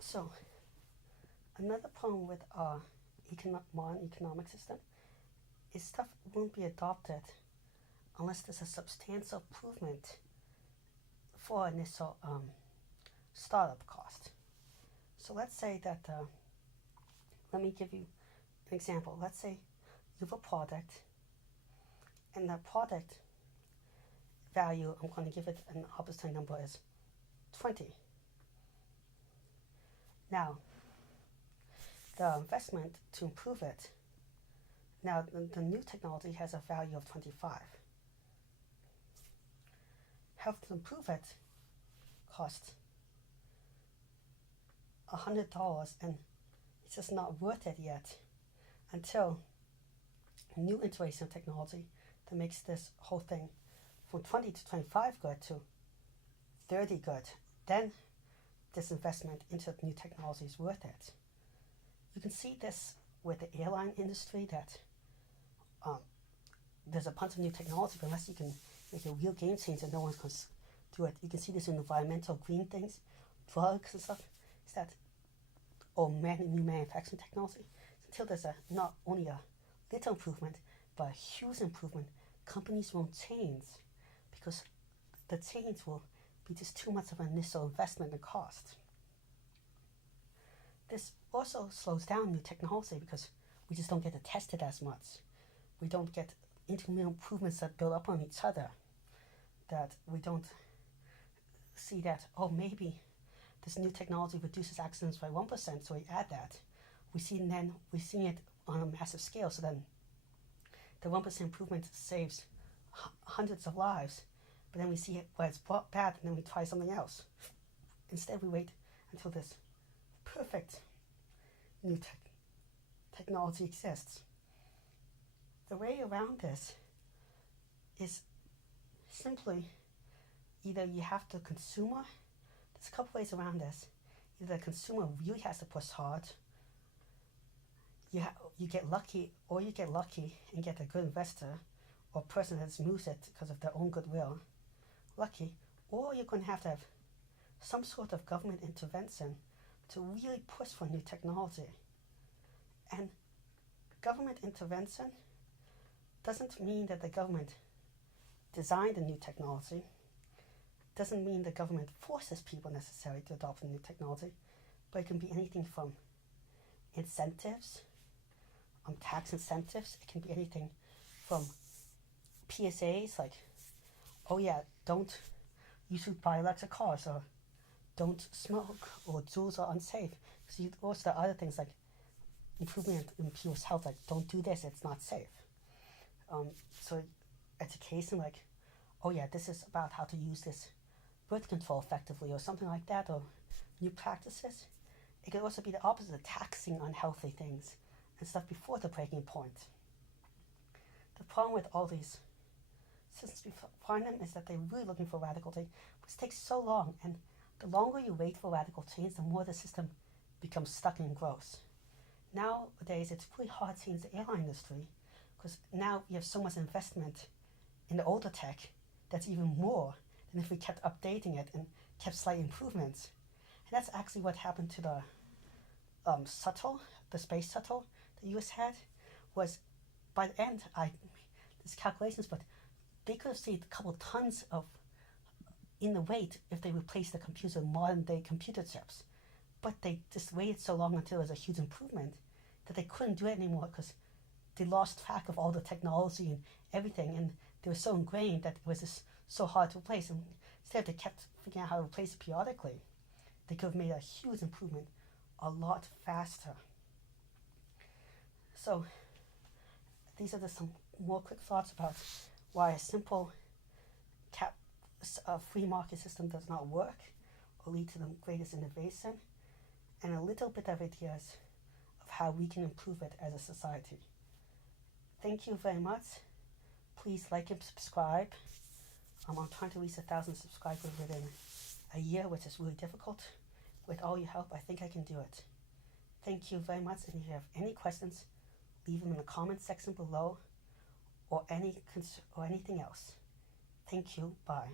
So another problem with our modern economic system is stuff won't be adopted unless there's a substantial improvement for initial startup cost. So let's say that, let me give you an example. Let's say you have a product, and that product value, I'm going to give it an arbitrary number, is 20. Now, the investment to improve it, now the new technology has a value of 25. Help to improve it costs $100, and it's just not worth it yet until a new iteration of technology that makes this whole thing from 20 to 25 good to 30 good. Then this investment into new technology is worth it. You can see this with the airline industry, that there's a bunch of new technology, but unless you can make a real game changer, no one's going to do it. You can see this in environmental green things, drugs and stuff. Is that new manufacturing technology? Until there's not only a little improvement, but a huge improvement, companies won't change because the change will be just too much of an initial investment and cost. This also slows down new technology because we just don't get to test it as much. We don't get incremental improvements that build up on each other. That we don't see that, maybe this new technology reduces accidents by 1%, so we add that. We're seeing it on a massive scale, so then the 1% improvement saves hundreds of lives, but then we see it where it's bad, and then we try something else. Instead, we wait until this perfect new technology exists. The way around this is simply either you have the consumer, there's a couple ways around this. Either the consumer really has to push hard, you get lucky, or you get lucky and get a good investor or person that moves it because of their own goodwill, lucky, or you're going to have some sort of government intervention to really push for new technology. And government intervention doesn't mean that the government designed a new technology, doesn't mean the government forces people necessarily to adopt a new technology, but it can be anything from incentives, tax incentives. It can be anything from PSAs like, you should buy electric cars, or don't smoke, or jewels are unsafe. So also there are other things like improvement in people's health, like don't do this, it's not safe. So education, like, this is about how to use this birth control effectively, or something like that, or new practices. It could also be the opposite, taxing unhealthy things and stuff before the breaking point. The problem with all these systems we find them is that they're really looking for radical change, which takes so long, and the longer you wait for radical change, the more the system becomes stuck in growth. Nowadays, it's really hard to change the airline industry because now we have so much investment in the older tech that's even more than if we kept updating it and kept slight improvements. And that's actually what happened to the space shuttle the US had. Was by the end, there's calculations, but they could have saved a couple tons in the weight if they replaced the computers with modern day computer chips. But they just waited so long until there was a huge improvement that they couldn't do it anymore because they lost track of all the technology and everything, and they were so ingrained that it was just so hard to replace. And instead, they kept figuring out how to replace it periodically. They could have made a huge improvement a lot faster. So these are just some more quick thoughts about why a simple free market system does not work or lead to the greatest innovation, and a little bit of ideas of how we can improve it as a society. Thank you very much. Please like and subscribe. I'm trying to reach 1,000 subscribers within a year, which is really difficult. With all your help, I think I can do it. Thank you very much, and if you have any questions, leave them in the comment section below, or anything else. Thank you. Bye.